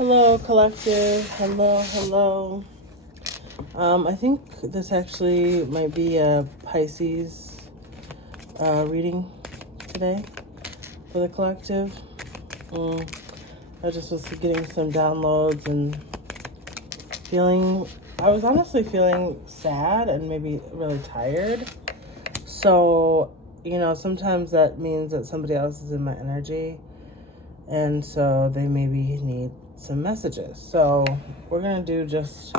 Hello, collective. Hello. I think this actually might be a Pisces reading today for the collective. I just was getting some downloads and I was honestly feeling sad and maybe really tired. So, sometimes that means that somebody else is in my energy. And so they maybe need some messages. So we're going to do just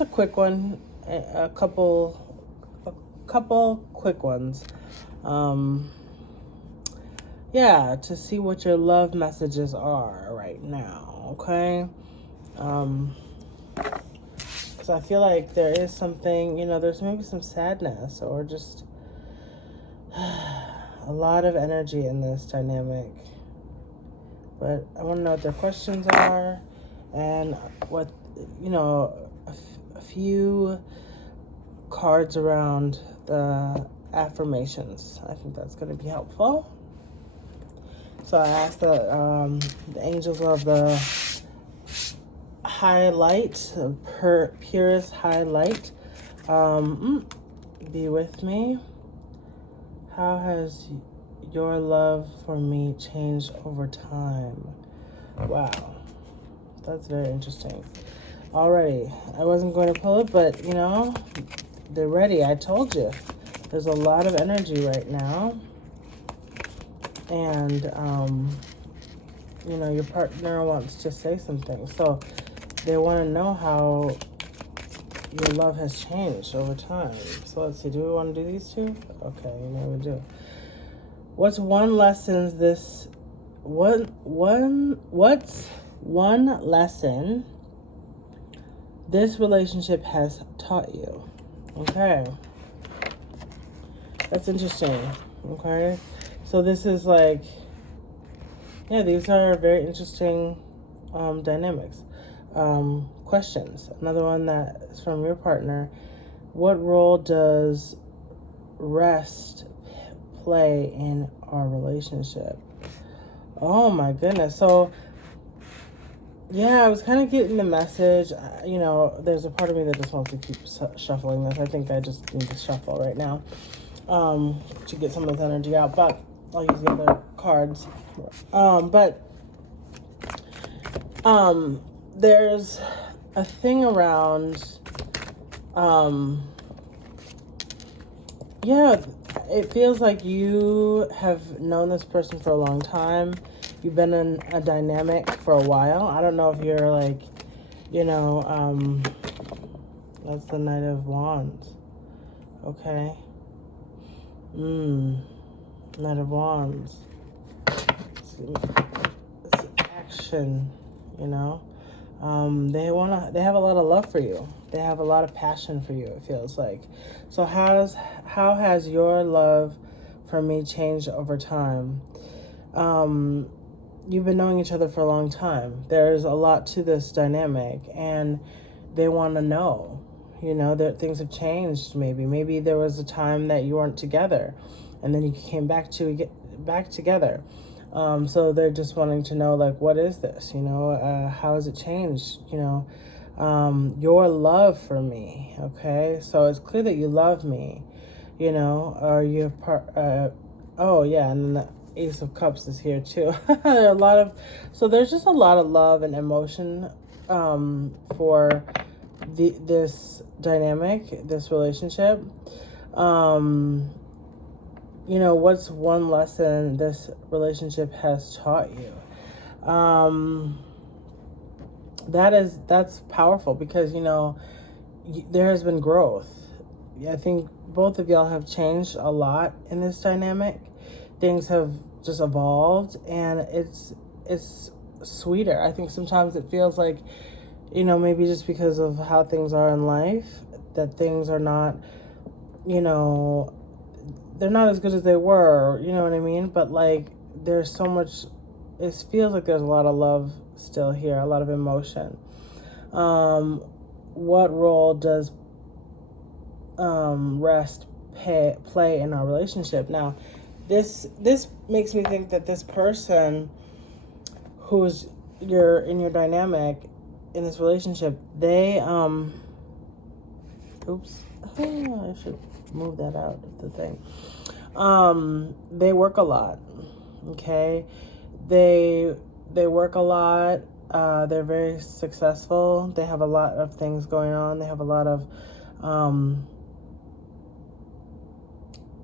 a quick one, a couple quick ones. To see what your love messages are right now, okay? Because I feel like there is something, there's maybe some sadness or just a lot of energy in this dynamic. But I want to know what their questions are and what, a few cards around the affirmations. I think that's going to be helpful. So I asked the angels of the high light, purest high light, be with me. How has your love for me changed over time? Wow, that's very interesting. Alrighty, I wasn't going to pull it, but they're ready. I told you, there's a lot of energy right now, and your partner wants to say something, so they want to know how your love has changed over time. So let's see, do we want to do these two? Okay, we do. What's one lesson this relationship has taught you? Okay. That's interesting. Okay. So this is these are very interesting dynamics. Questions. Another one that is from your partner. What role does rest play in our relationship? Oh my goodness. So I was kind of getting the message. There's a part of me that just wants to keep shuffling this. I think I just need to shuffle right now to get some of this energy out, but I'll use the other cards. There's a thing around it feels like you have known this person for a long time. You've been in a dynamic for a while. I don't know if you're that's the Knight of Wands. Okay. Knight of Wands. It's action, they have a lot of love for you. They have a lot of passion for you, it feels like. So how has your love for me changed over time? You've been knowing each other for a long time. There's a lot to this dynamic, and they want to know, that things have changed. Maybe there was a time that you weren't together, and then you came back together. So they're just wanting to know, what is this? How has it changed? Your love for me. Okay, so it's clear that you love me. Or you're part. And then the Ace of Cups is here too. There's just a lot of love and emotion for this dynamic, this relationship. What's one lesson this relationship has taught you? That's powerful because, there has been growth. I think both of y'all have changed a lot in this dynamic. Things have just evolved, and it's sweeter. I think sometimes it feels like, maybe just because of how things are in life, that things are not, they're not as good as they were, you know what I mean? But there's so much, it feels like there's a lot of love still here, a lot of emotion. What role does rest play in our relationship? Now, this makes me think that this person who's you're in your dynamic in this relationship, they oops, I should move that out of the thing. They work a lot. Okay, they work a lot. They're very successful. They have a lot of things going on. They have a lot of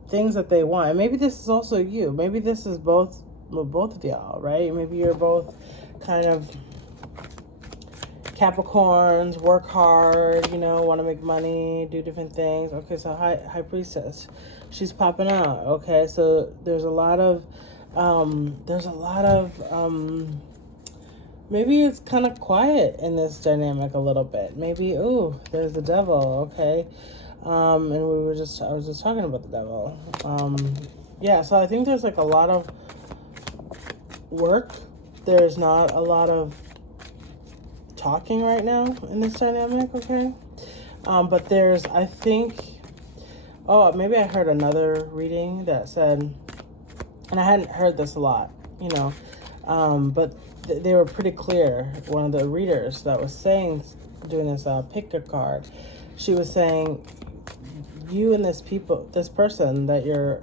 things that they want. And maybe this is also you. Maybe this is both of y'all, right? Maybe you're both kind of Capricorns, work hard, want to make money, do different things. Okay, so high priestess, she's popping out. Okay, so there's a lot of maybe it's kind of quiet in this dynamic a little bit. Maybe, there's the devil. Okay, and I was just talking about the devil. Yeah, so I think there's like a lot of work. There's not a lot of talking right now in this dynamic, okay? But there's, I think, maybe I heard another reading that said, and I hadn't heard this a lot, but they were pretty clear. One of the readers that was saying, doing this pick a card, she was saying, you and this person that you're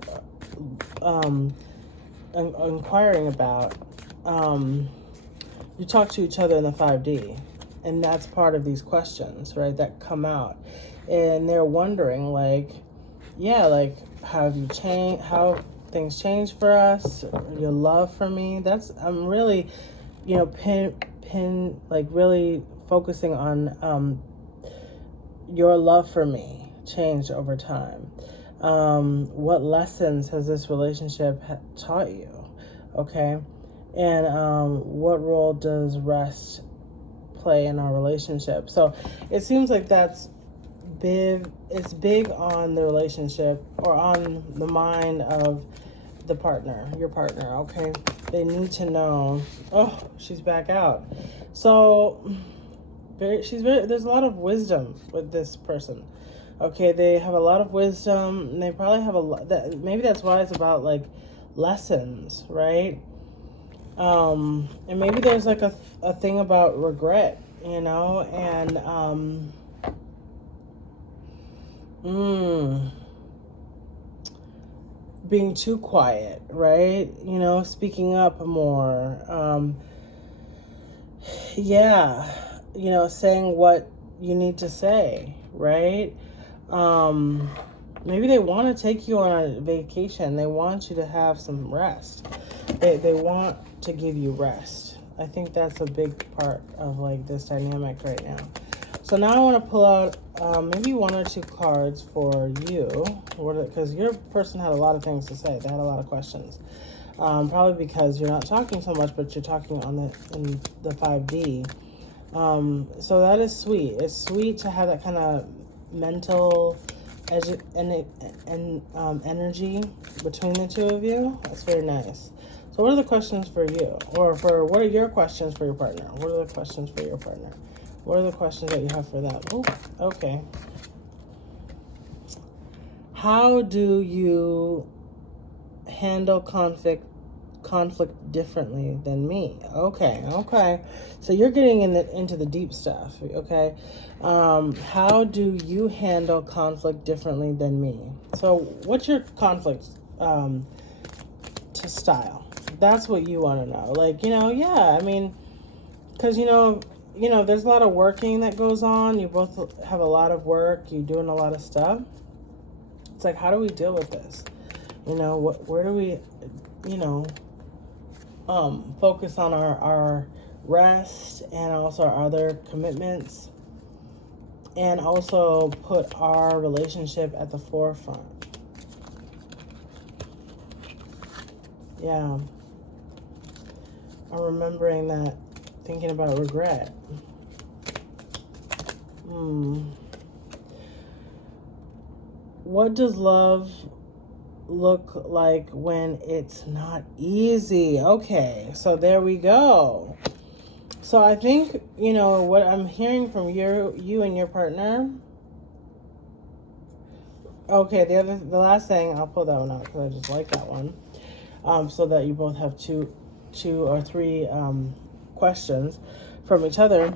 inquiring about, you talk to each other in the 5D, and that's part of these questions, right, that come out. And they're wondering, like, how have you changed, how things changed for us, your love for me. I'm really, really focusing on your love for me changed over time. What lessons has this relationship taught you, okay? And what role does rest play in our relationship? So it seems like that's big. It's big on the relationship, or on the mind of the partner, your partner, okay? They need to know, she's back out. So there's a lot of wisdom with this person. Okay, they have a lot of wisdom, and they probably have a lot, maybe that's why it's about like lessons, right? And maybe there's like a thing about regret, and being too quiet, right? Speaking up more. Saying what you need to say, right? Maybe they want to take you on a vacation. They want you to have some rest. They want to give you rest. I think that's a big part of like this dynamic right now. So now I want to pull out maybe one or two cards for you, because your person had a lot of things to say. They had a lot of questions. Probably because you're not talking so much, but you're talking in the 5D. So that is sweet. It's sweet to have that kind of mental energy between the two of you. That's very nice. So what are the questions for you? Or what are your questions for your partner? What are the questions for your partner? What are the questions that you have for them? Oh, okay. How do you handle conflict differently than me? Okay. So you're getting into the deep stuff, okay? How do you handle conflict differently than me? So what's your conflict to style? That's what you want to know. Like, because, there's a lot of working that goes on. You both have a lot of work. You're doing a lot of stuff. It's like, how do we deal with this? Where do we, focus on our rest, and also our other commitments, and also put our relationship at the forefront? Yeah. I'm remembering that, thinking about regret. What does love look like when it's not easy? Okay, so there we go. So I think, what I'm hearing from you and your partner. Okay, the last thing, I'll pull that one out because I just like that one. So that you both have two or three questions from each other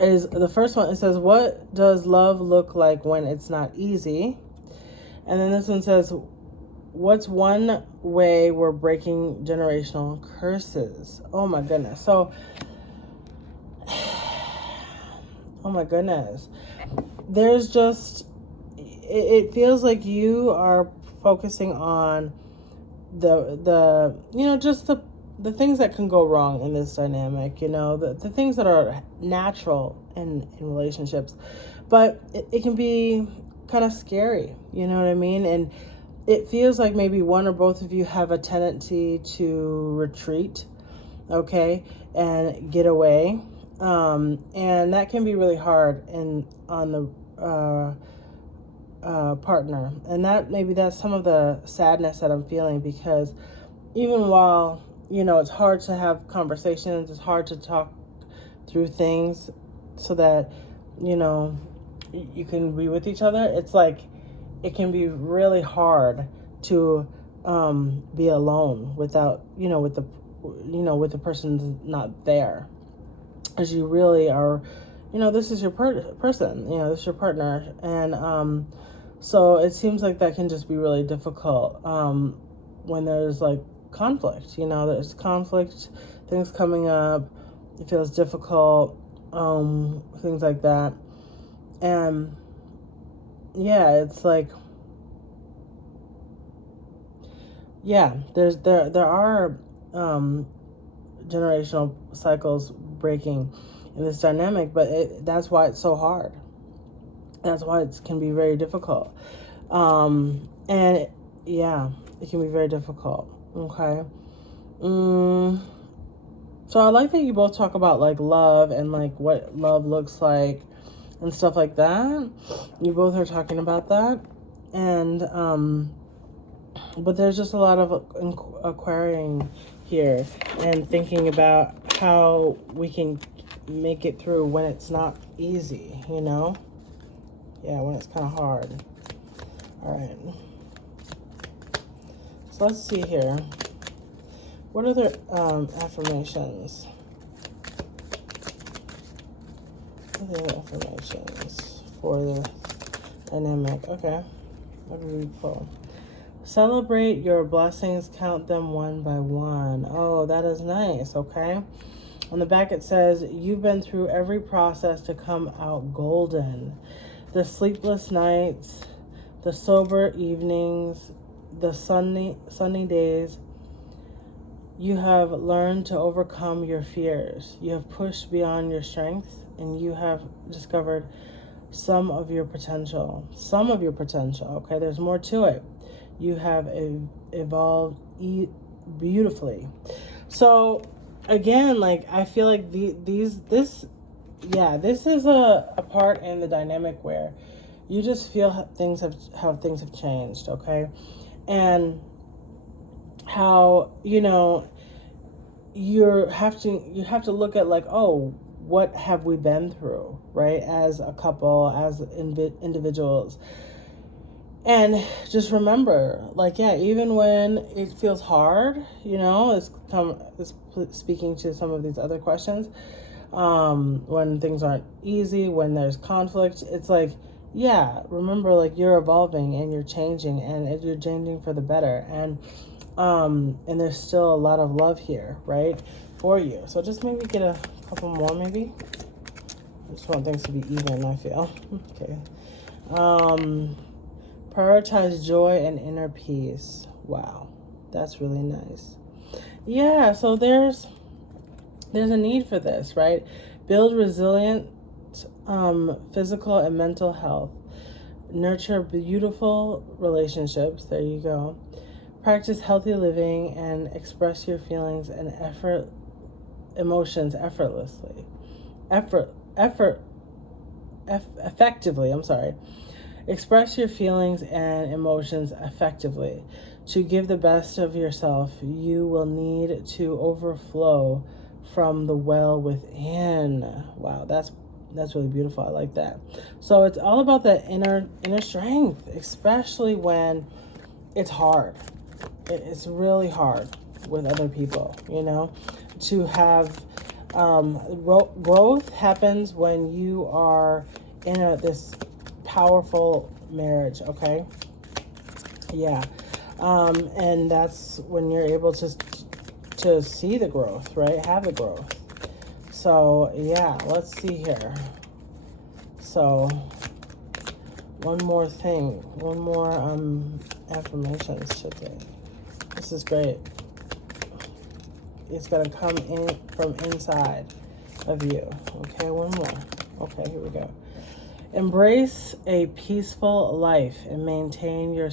is the first one. It says, what does love look like when it's not easy? And then this one says, what's one way we're breaking generational curses? Oh my goodness. So, oh my goodness. There's just, it feels like you are focusing on the just the things that can go wrong in this dynamic, the things that are natural in relationships. But it can be kind of scary, you know what I mean? And it feels like maybe one or both of you have a tendency to retreat, okay, and get away. And that can be really hard on the partner. And that's some of the sadness that I'm feeling, because even while, it's hard to have conversations, it's hard to talk through things so that, you can be with each other. It's like, it can be really hard to be alone without, with the person's not there. As you really are, this is your person, this is your partner. And so it seems like that can just be really difficult when there's like conflict, there's conflict, things coming up, it feels difficult, things like that. And yeah, it's like, yeah, there are generational cycles breaking in this dynamic, but that's why it's so hard. That's why it can be very difficult. And yeah, it can be very difficult. Okay. So I like that you both talk about like love and like what love looks like and stuff like that. You both are talking about that. And but there's just a lot of acquiring here and thinking about how we can make it through when it's not easy, Yeah, when it's kind of hard. All right. So let's see here. What other affirmations? What other affirmations for the dynamic? Okay. What do we pull? Celebrate your blessings, count them one by one. Oh, that is nice, okay? On the back it says, you've been through every process to come out golden. The sleepless nights, the sober evenings, the sunny days. You have learned to overcome your fears. You have pushed beyond your strength, and you have discovered some of your potential. Okay? There's more to it. You have evolved beautifully. So again, like, I feel like this is a part in the dynamic where you just feel how things have changed, okay? And how, you have to look at like, oh, what have we been through, right? As a couple, as individuals. And just remember, like, yeah, even when it feels hard, it's speaking to some of these other questions, when things aren't easy, when there's conflict, it's like, yeah, remember, like, you're evolving and you're changing, and you're changing for the better. And there's still a lot of love here, right, for you. So just maybe get a couple more, maybe. I just want things to be even, I feel. Okay. Prioritize joy and inner peace. Wow, that's really nice. Yeah, so there's a need for this, right? Build resilient physical and mental health. Nurture beautiful relationships. There you go. Practice healthy living and express your feelings and emotions effortlessly. Effectively. Express your feelings and emotions effectively. To give the best of yourself, you will need to overflow from the well within. Wow, that's really beautiful. I like that. So it's all about that inner strength, especially when it's hard. It's really hard with other people, to have Growth happens when you are in this powerful marriage, okay? Yeah. And that's when you're able to see the growth, right? Have the growth. So, yeah, let's see here. So, one more thing. One more affirmations today. This is great. It's going to come in from inside of you. Okay, one more. Okay, here we go. Embrace a peaceful life and maintain your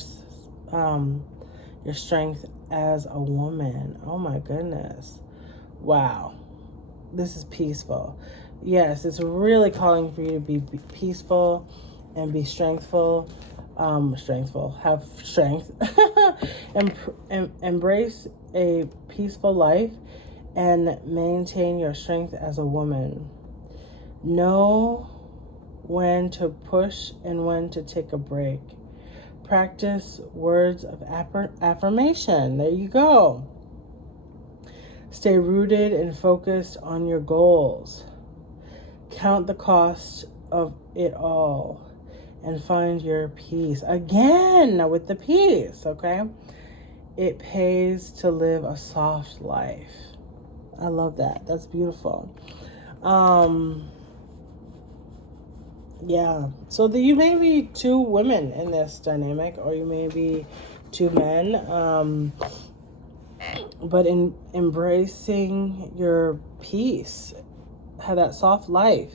strength as a woman. Oh my goodness. Wow. This is peaceful. Yes, it's really calling for you to be peaceful and be strengthful. Have strength. Embrace a peaceful life and maintain your strength as a woman. Know when to push and when to take a break. Practice words of affirmation. There you go. Stay rooted and focused on your goals. Count the cost of it all and find your peace. Again, with the peace, okay? It pays to live a soft life. I love that. That's beautiful. Yeah. So you may be two women in this dynamic, or you may be two men. But in embracing your peace, have that soft life,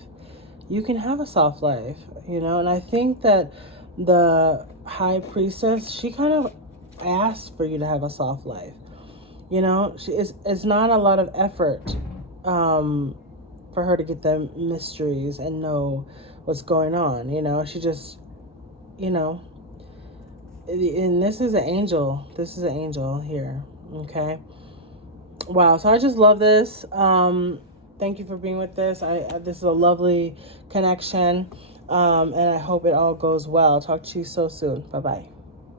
you can have a soft life, And I think that the high priestess, she kind of asked for you to have a soft life. It's not a lot of effort for her to get the mysteries and know what's going on. She just, and this is an angel. This is an angel here. Okay. Wow. So I just love this. Thank you for being with this. This is a lovely connection. And I hope it all goes well. Talk to you so soon. Bye-bye.